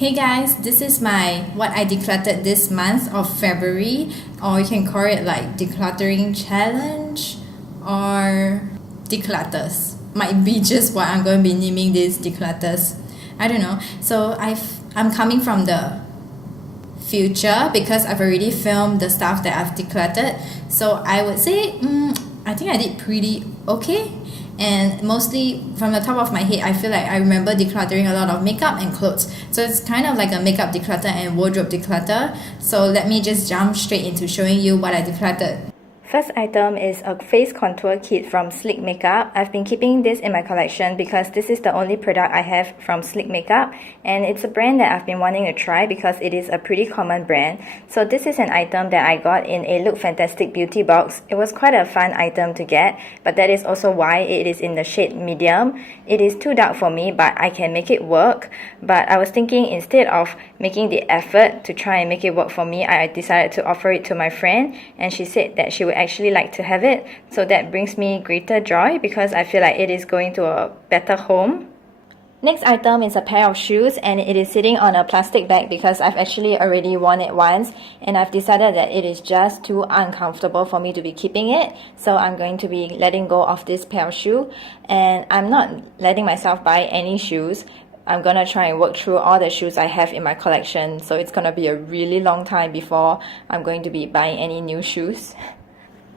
Hey guys, this is what I decluttered this month of February, or you can call it like decluttering challenge or declutters. Might be just what I'm going to be naming these declutters. I don't know. So I'm coming from the future because I've already filmed the stuff that I've decluttered. So I would say I think I did pretty okay. And mostly from the top of my head, I feel like I remember decluttering a lot of makeup and clothes. So it's kind of like a makeup declutter and wardrobe declutter. So let me just jump straight into showing you what I decluttered. First item is a face contour kit from Sleek Makeup. I've been keeping this in my collection because this is the only product I have from Sleek Makeup, and it's a brand that I've been wanting to try because it is a pretty common brand. So this is an item that I got in a Look Fantastic beauty box. It was quite a fun item to get, but that is also why it is in the shade medium. It is too dark for me, but I can make it work. But I was thinking instead of making the effort to try and make it work for me, I decided to offer it to my friend, and she said that she would actually like to have it. So that brings me greater joy because I feel like it is going to a better home. Next item is a pair of shoes, and it is sitting on a plastic bag because I've actually already worn it once and I've decided that it is just too uncomfortable for me to be keeping it. So I'm going to be letting go of this pair of shoe, and I'm not letting myself buy any shoes. I'm gonna try and work through all the shoes I have in my collection, so it's gonna be a really long time before I'm going to be buying any new shoes.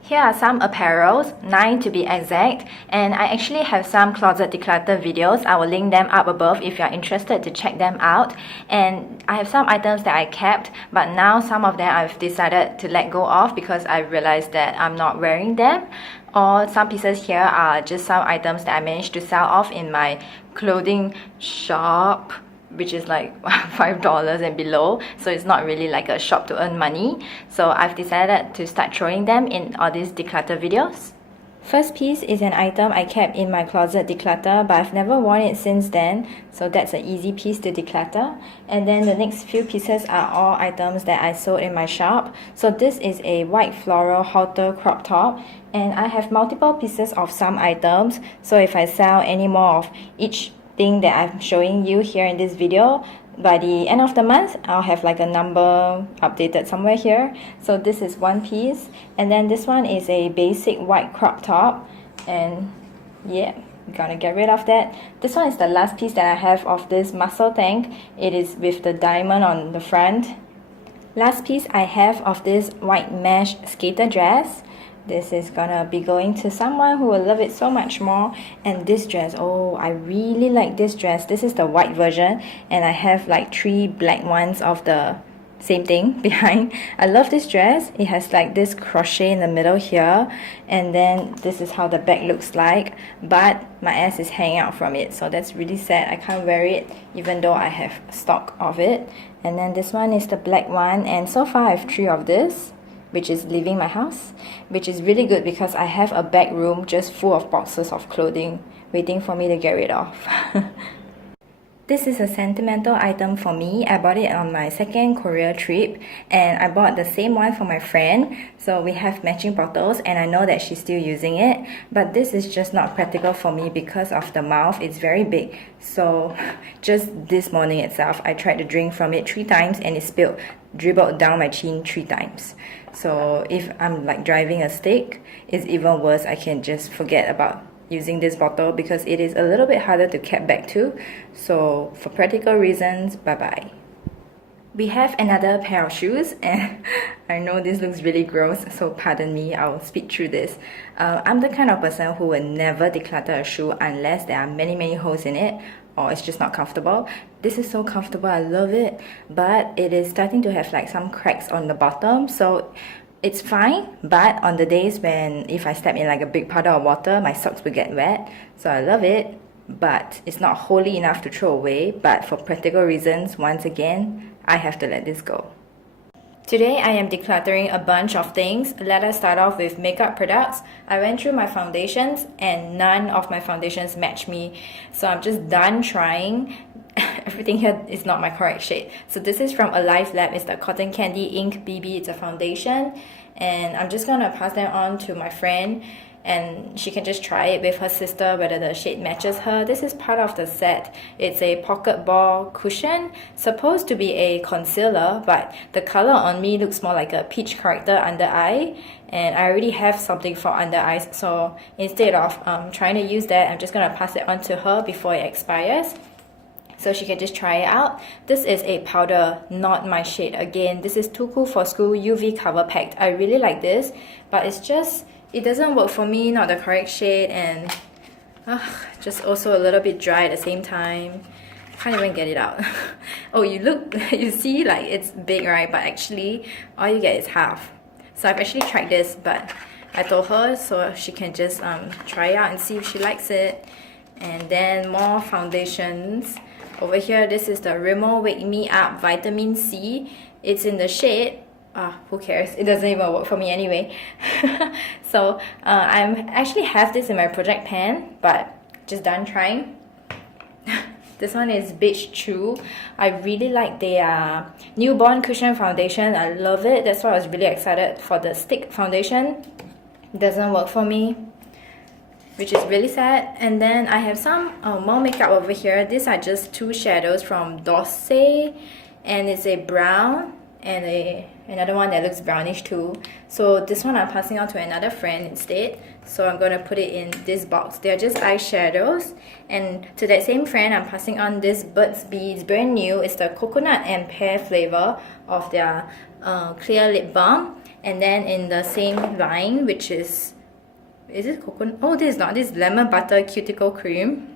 Here are some apparels, 9 to be exact, and I actually have some closet declutter videos. I will link them up above if you are interested to check them out. And I have some items that I kept, but now some of them I've decided to let go of because I realized that I'm not wearing them. Or some pieces here are just some items that I managed to sell off in my clothing shop, which is like $5 and below, so it's not really like a shop to earn money. So I've decided to start throwing them in all these declutter videos. First piece is an item I kept in my closet declutter, but I've never worn it since then, so that's an easy piece to declutter. And then the next few pieces are all items that I sold in my shop. So this is a white floral halter crop top, and I have multiple pieces of some items, so if I sell any more of each thing that I'm showing you here in this video, by the end of the month I'll have like a number updated somewhere here. So this is one piece, and then this one is a basic white crop top, and yeah, gonna get rid of that. This one is the last piece that I have of this muscle tank. It is with the diamond on the front. Last piece I have of this white mesh skater dress. This is gonna be going to someone who will love it so much more. And this dress, oh, I really like this dress. This is the white version, and I have like 3 black ones of the same thing behind. I love this dress. It has like this crochet in the middle here, and then this is how the back looks like, but my ass is hanging out from it, so that's really sad. I can't wear it even though I have stock of it. And then this one is the black one, and so far I have 3 of this, which is leaving my house, which is really good because I have a back room just full of boxes of clothing waiting for me to get rid of. This is a sentimental item for me. I bought it on my second Korea trip, and I bought the same one for my friend. So we have matching bottles, and I know that she's still using it, but this is just not practical for me because of the mouth. It's very big. So just this morning itself, I tried to drink from it 3 times and it dribbled down my chin 3 times. So if I'm like driving a stick, it's even worse. I can just forget about using this bottle because it is a little bit harder to cap back to. So for practical reasons, bye bye. We have another pair of shoes, and I know this looks really gross, so pardon me, I'll speed through this. I'm the kind of person who will never declutter a shoe unless there are many holes in it, or it's just not comfortable. This is so comfortable, I love it, but it is starting to have like some cracks on the bottom, so it's fine. But on the days when if I step in like a big puddle of water, my socks will get wet. So I love it, but it's not wholly enough to throw away. But for practical reasons, once again, I have to let this go. Today I am decluttering a bunch of things. Let us start off with makeup products. I went through my foundations and none of my foundations match me. So I'm just done trying. Everything here is not my correct shade. So this is from Alivelab. It's the Cotton Candy Ink BB. It's a foundation. And I'm just gonna pass them on to my friend. and she can just try it with her sister whether the shade matches her. This is part of the set. It's a pocket ball cushion, supposed to be a concealer, but the color on me looks more like a peach character under eye, and I already have something for under eyes, so instead of trying to use that, I'm just going to pass it on to her before it expires, so she can just try it out. This is a powder, not my shade again. This is Too Cool for School UV Cover Pact. I really like this, but it doesn't work for me, not the correct shade, and just also a little bit dry at the same time. Can't even get it out. Oh, you see like it's big, right? But actually all you get is half. So I've actually tried this, but I told her so she can just try it out and see if she likes it. And then more foundations. Over here, this is the Rimmel Wake Me Up Vitamin C. It's in the shade, who cares? It doesn't even work for me anyway. So I actually have this in my project pan, but just done trying. This one is Beige Chuu. I really like their newborn cushion foundation. I love it. That's why I was really excited for the stick foundation. It doesn't work for me, which is really sad. And then I have some more makeup over here. These are just two shadows from Doucce, and it's a brown and another one that looks brownish too. So this one I'm passing on to another friend instead. So I'm going to put it in this box. They're just eyeshadows. And to that same friend, I'm passing on this Burts Beads, brand new. It's the coconut and pear flavor of their clear lip balm. And then in the same line, which is it coconut? Oh, this is not. This is lemon butter cuticle cream.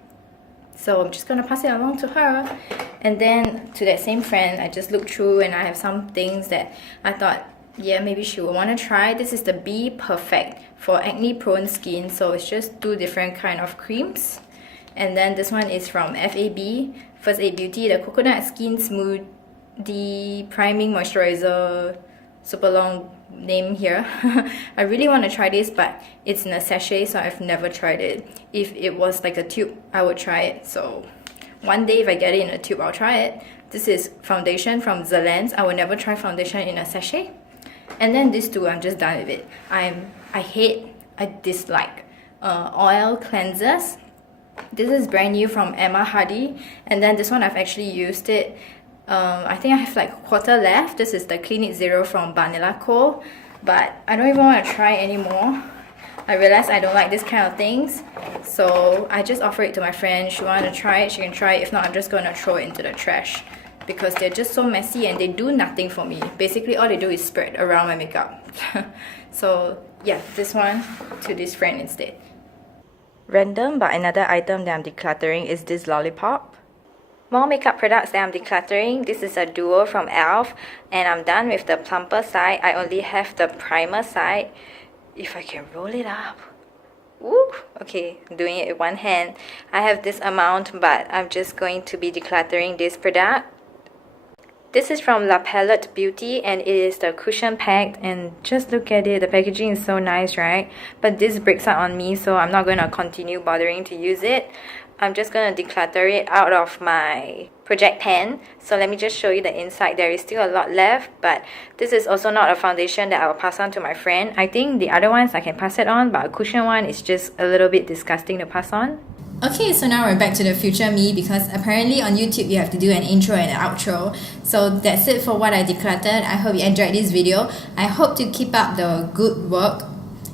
So I'm just going to pass it along to her. And then to that same friend, I just looked through and I have some things that I thought, yeah, maybe she would want to try. This is the Be Perfect for acne prone skin. So it's just two different kind of creams. And then this one is from FAB, First Aid Beauty, the Coconut Skin Smoothie Priming Moisturizer. Super long name here. I really want to try this, but it's in a sachet, so I've never tried it. If it was like a tube, I would try it. So one day if I get it in a tube, I'll try it. This is foundation from Zelens. I will never try foundation in a sachet. And then these two, I'm just done with it. I dislike oil cleansers. This is brand new from Hardie, and then this one I've actually used it. I think I have like a quarter left. This is the Clinic Zero from Banila Co. But I don't even want to try anymore. I realized I don't like this kind of things. So I just offer it to my friend. She wanted to try it, she can try it. If not, I'm just going to throw it into the trash. Because they're just so messy and they do nothing for me. Basically, all they do is spread around my makeup. So yeah, this one to this friend instead. Random, but another item that I'm decluttering is this lollipop. More makeup products that I'm decluttering. This is a duo from e.l.f. and I'm done with the plumper side. I only have the primer side. If I can roll it up. Woo! Okay, I'm doing it with one hand. I have this amount, but I'm just going to be decluttering this product. This is from La Palette Beauty and it is the cushion packed, and just look at it, the packaging is so nice, right? But this breaks out on me, so I'm not going to continue bothering to use it. I'm just going to declutter it out of my project pan. So let me just show you the inside. There is still a lot left, but this is also not a foundation that I will pass on to my friend. I think the other ones I can pass it on, but a cushion one is just a little bit disgusting to pass on. Okay, so now we're back to the future me, because apparently on YouTube you have to do an intro and an outro. So that's it for what I decluttered. I hope you enjoyed this video. I hope to keep up the good work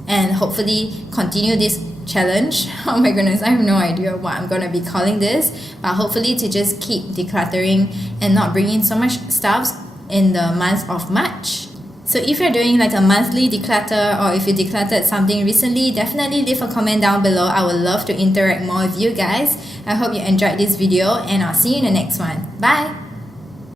and hopefully continue this challenge. Oh my goodness, I have no idea what I'm gonna be calling this, but hopefully to just keep decluttering and not bring in so much stuff in the month of March. So if you're doing like a monthly declutter, or if you decluttered something recently, definitely leave a comment down below. I would love to interact more with you guys. I hope you enjoyed this video and I'll see you in the next one. Bye!